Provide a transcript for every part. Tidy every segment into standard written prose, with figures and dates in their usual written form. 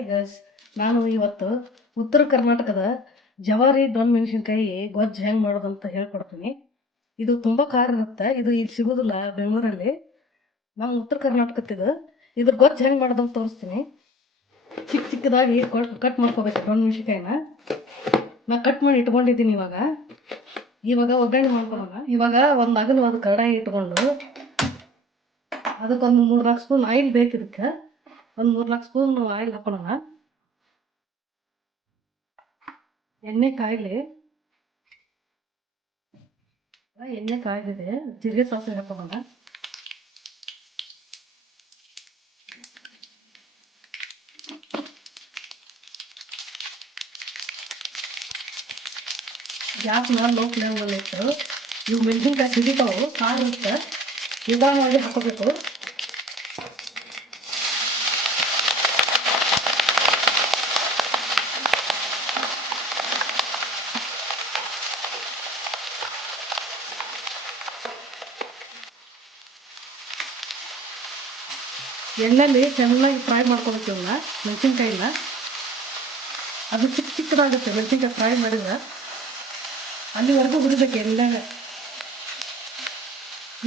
Hi guys, ನಾನು ಇವತ್ತು ಉತ್ತರ ಕರ್ನಾಟಕದ ಜವಾರಿ ಡೊಣ್ ಮೆಣಸಿನ್ಕಾಯಿ ಗೊಜ್ಜು ಹೆಂಗೆ ಮಾಡೋದಂತ ಹೇಳ್ಕೊಡ್ತೀನಿ. ಇದು ತುಂಬ ಖಾರ ಇರುತ್ತೆ. ಇದು ಇಲ್ಲಿ ಸಿಗೋದಿಲ್ಲ ಬೆಂಗಳೂರಲ್ಲಿ. ನಾವು ಉತ್ತರ ಕರ್ನಾಟಕತ್ತಿದ್ದು ಇದ್ರ ಗೊಜ್ಜು ಹೆಂಗೆ ಮಾಡೋದಂತ ತೋರಿಸ್ತೀನಿ. ಚಿಕ್ಕ ಚಿಕ್ಕದಾಗಿ ಕಟ್ ಮಾಡ್ಕೋಬೇಕು ಡೊಣ್ ಮೆಣಸಿನ್ಕಾಯಿನ. ನಾನು ಕಟ್ ಮಾಡಿ ಇಟ್ಕೊಂಡಿದ್ದೀನಿ. ಇವಾಗ ಒಗ್ಗರಣೆ ಮಾಡ್ಕೊಳ್ಳೋಣ. ಇವಾಗ ಒಂದು ಅಗಲವಾದ ಕಡಾಯಿ ಇಟ್ಕೊಂಡು ಅದಕ್ಕೊಂದು 3-4 ಸ್ಪೂನ್ ಆಯಿಲ್ ಬೇಕು. ಇದಕ್ಕೆ ಒಂದು 3-4 ಸ್ಪೂನ್ ಆಯಿಲ್ ಹಾಕೊಳ್ಳೋಣ. ಎಣ್ಣೆ ಕಾಯಿಲೆ ಎಣ್ಣೆ ಕಾಯ್ದಿದೆ. ಜೀರಿಗೆ ಸಾಸಿವೆ ಹಾಕೋಣ. ಗ್ಯಾಸ್ನ ಲೋ ಫ್ಲೇಮಲ್ಲಿ ಇಟ್ಟು ಇವು ಮೆಣಸಿನ್ಕಾಯಿ ಸಿಡಿತಾವು, ಖಾರ ಇರುತ್ತೆ, ನಿಧಾನವಾಗಿ ಹಾಕೋಬೇಕು. ಎಣ್ಣೆಯಲ್ಲಿ ಚೆನ್ನಾಗಿ ಫ್ರೈ ಮಾಡ್ಕೋಬೇಕು ಇವನ್ನ ಮೆಣಸಿನ್ಕಾಯಿನ. ಅದು ಚಿಕ್ಕ ಚಿಕ್ಕದಾಗುತ್ತೆ ಮೆಣಸಿನ್ಕಾಯಿ ಫ್ರೈ ಮಾಡಿದ್ರೆ. ಅಲ್ಲಿವರೆಗೂ ಹುರಿಬೇಕು ಎಣ್ಣೆಗ.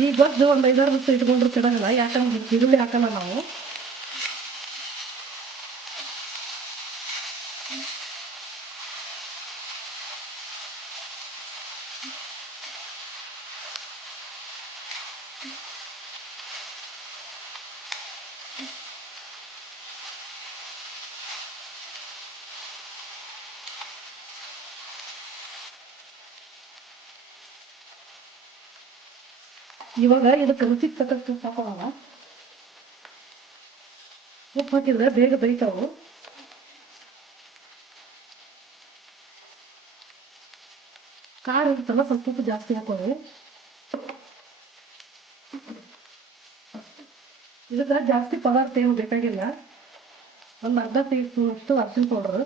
ಈ ಗೊಜ್ಜು ಒಂದು 5-6 ನಿಮಿಷ ಇಟ್ಕೊಂಡ್ರು ಕೆಡೋಲ್ಲ, ಯಾಕಂದ್ರೆ ಈರುಳ್ಳಿ ಹಾಕೋಣ ನಾವು. ಇವಾಗ ಇದಕ್ಕೆ ರುಚಿಗೆ ತಕ್ಕಷ್ಟು ಉಪ್ಪು ಹಾಕೋಣ. ಉಪ್ಪು ಹಾಕಿದ್ರೆ ಬೇಗ ಬೇಯ್ತಾವು. ಖಾರ ಇರುತ್ತಲ್ಲ, ಸ್ವಲ್ಪ ಉಪ್ಪು ಜಾಸ್ತಿ ಹಾಕೋರಿ. ಇದಕ್ಕೆ ಜಾಸ್ತಿ ಪದಾರ್ಥ ಏನು ಬೇಕಾಗಿಲ್ಲ. ಒಂದು ಅರ್ಧ ಟೀ ಸ್ಪೂನ್ ಅಷ್ಟು ಅರಿಶಿನ ಪೌಡ್ರು.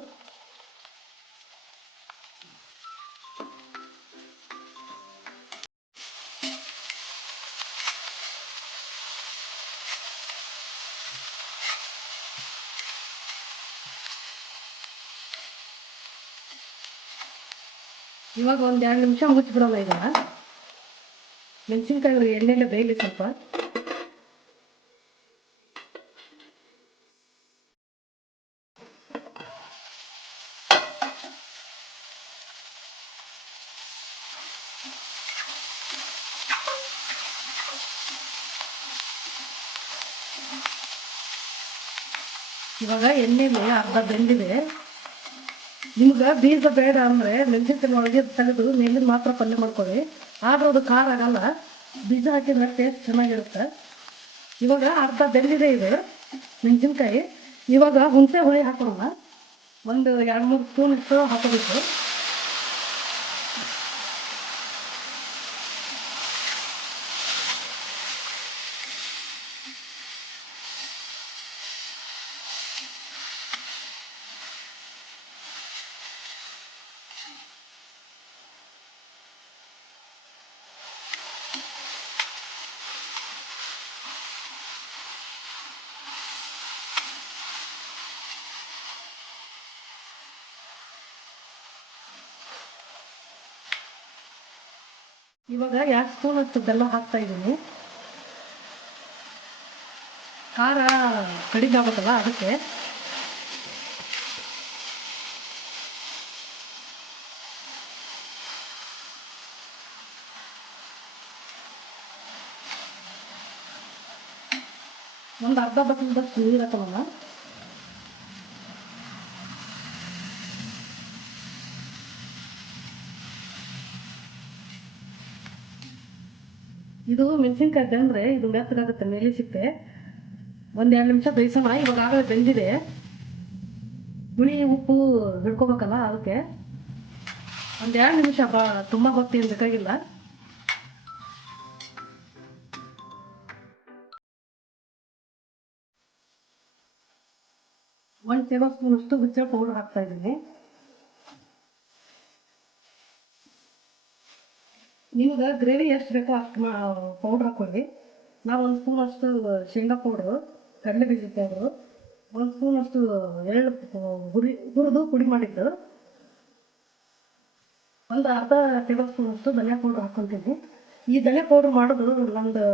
ಇವಾಗ ಒಂದು 2 ನಿಮಿಷ ಮುಚ್ಚಿಬಿಡೋಣ. ಇದನ್ನ ಮೆಣಸಿನ್ಕಾಯಿ ಎಣ್ಣೆಲೆ ಬೇಯಲಿ ಸ್ವಲ್ಪ. ಇವಾಗ ಎಣ್ಣೆಲೆ ಅರ್ಧ ಬೆಂದಿದೆ. ನಿಮ್ಗೆ ಬೀಜ ಬೇಡ ಅಂದರೆ ಮೆಣಸಿನ್ಕಾಯಿ ಒಳಗೆ ತೆಗೆದು ಮೇಲಿನ ಮಾತ್ರ ಪಲ್ಯ ಮಾಡ್ಕೊಳ್ಳಿ. ಆದರೂ ಅದು ಖಾರ ಆಗಲ್ಲ. ಬೀಜ ಹಾಕಿದ್ರೆ ಟೇಸ್ಟ್ ಚೆನ್ನಾಗಿರುತ್ತೆ. ಇವಾಗ ಅರ್ಧ ಬೆಂದಿದೆ ಇದು ಮೆಣಸಿನ್ಕಾಯಿ. ಇವಾಗ ಹುಣಸೆ ಹುಳಿ ಹಾಕೋಣ. ಒಂದು 2-3 ಸ್ಪೂನ್ ಇಷ್ಟು ಹಾಕೋಬೇಕು. ಇವಾಗ 2 ಸ್ಪೂನ್ ಅಷ್ಟು ಬೆಲ್ಲ ಹಾಕ್ತಾ ಇದ್ದೀನಿ. ಖಾರ ಕಡಿಮೆ ಆಗುತ್ತಲ್ಲ ಅದಕ್ಕೆ. ಒಂದು ಅರ್ಧ ಬಟ್ಟಲದಷ್ಟು ನೀರು ಹಾಕೋಣ. ಇದು ಮೆಣಸಿನ್ಕಾಯಿ ಬೆಂದರೆ ಇದು ಮೆತ್ತಗಾಗುತ್ತೆ, ಮೇಲೆ ಸಿಕ್ತೆ. ಒಂದು 2 ನಿಮಿಷ ಬೇಯಿಸೋಣ. ಇವಾಗ ಆಗಲೇ ಬೆಂದಿದೆ. ಹುಳಿ ಉಪ್ಪು ಹಿಡ್ಕೋಬೇಕಲ್ಲ ಅದಕ್ಕೆ ಒಂದು 2 ನಿಮಿಷ. ತುಂಬ ಹೊತ್ತೇನು ಬೇಕಾಗಿಲ್ಲ. ಒಂದು ಟೇಬಲ್ ಸ್ಪೂನ್ ಅಷ್ಟು ಹುಚ್ಚ ಪೌಡರ್ ಹಾಕ್ತಾ ಇದ್ದೀನಿ. ನಿಮ್ಗೆ ಗ್ರೇವಿ ಎಷ್ಟು ಬೇಕೋ ಅಷ್ಟು ಪೌಡ್ರ್ ಹಾಕೊಳ್ಳಿ. ನಾವು 1 ಸ್ಪೂನ್ ಅಷ್ಟು ಶೇಂಗಾ ಪೌಡ್ರು, ಕಡಲೆ ಬೀಜದ ಪೌಡ್ರು, ಒಂದು ಸ್ಪೂನಷ್ಟು ಎಳ್ಳು ಹುರಿದು ಪುಡಿ ಮಾಡಿದ್ದು, ಒಂದು ಅರ್ಧ ಟೇಬಲ್ ಸ್ಪೂನಷ್ಟು ಧನಿಯಾ ಪೌಡ್ರ್ ಹಾಕ್ಕೊತೀನಿ. ಈ ಧನಿಯಾ ಪೌಡ್ರ್ ಮಾಡೋದು ನಂದು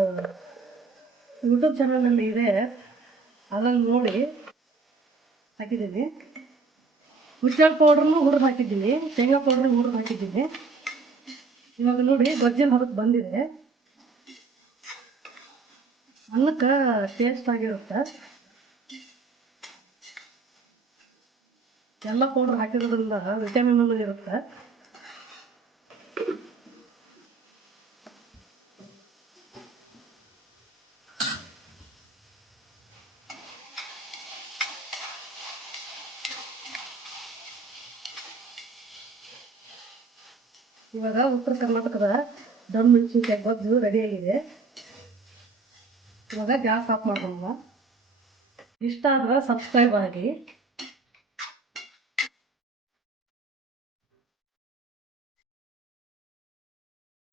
ಯೂಟ್ಯೂಬ್ ಚಾನಲ್ನಲ್ಲಿ ಇದೆ, ಅದನ್ನು ನೋಡಿ ಹಾಕಿದ್ದೀನಿ. ಹುಚ್ಚೆಳ್ಳು ಪೌಡ್ರನ್ನು ಹುರಿದು ಹಾಕಿದ್ದೀನಿ, ಶೇಂಗಾ ಪೌಡ್ರ್ ಹುರಿದು ಹಾಕಿದ್ದೀನಿ. ಇವಾಗ ನೋಡಿ ಗೊಜ್ಜಿನ ಹೊರಗೆ ಬಂದಿದೆ. ಅನ್ನಕ್ಕೆ ಟೇಸ್ಟ್ ಆಗಿರುತ್ತೆ. ಎಲ್ಲ ಪೌಡ್ರ್ ಹಾಕಿರೋದ್ರಿಂದ ವಿಟಮಿನ್ ಇರುತ್ತೆ. ಇವಾಗ ಉತ್ತರ ಕರ್ನಾಟಕದ ದಮ್ ಮೆಣಸಿನ್ಕಾಯಿ ಗೊಜ್ಜು ರೆಡಿಯಾಗಿದೆ. ಇವಾಗ ಗ್ಯಾಸ್ ಆಫ್ ಮಾಡೋಣ. ಇಷ್ಟ ಆದ್ರೆ ಸಬ್ಸ್ಕ್ರೈಬ್ ಆಗಿ.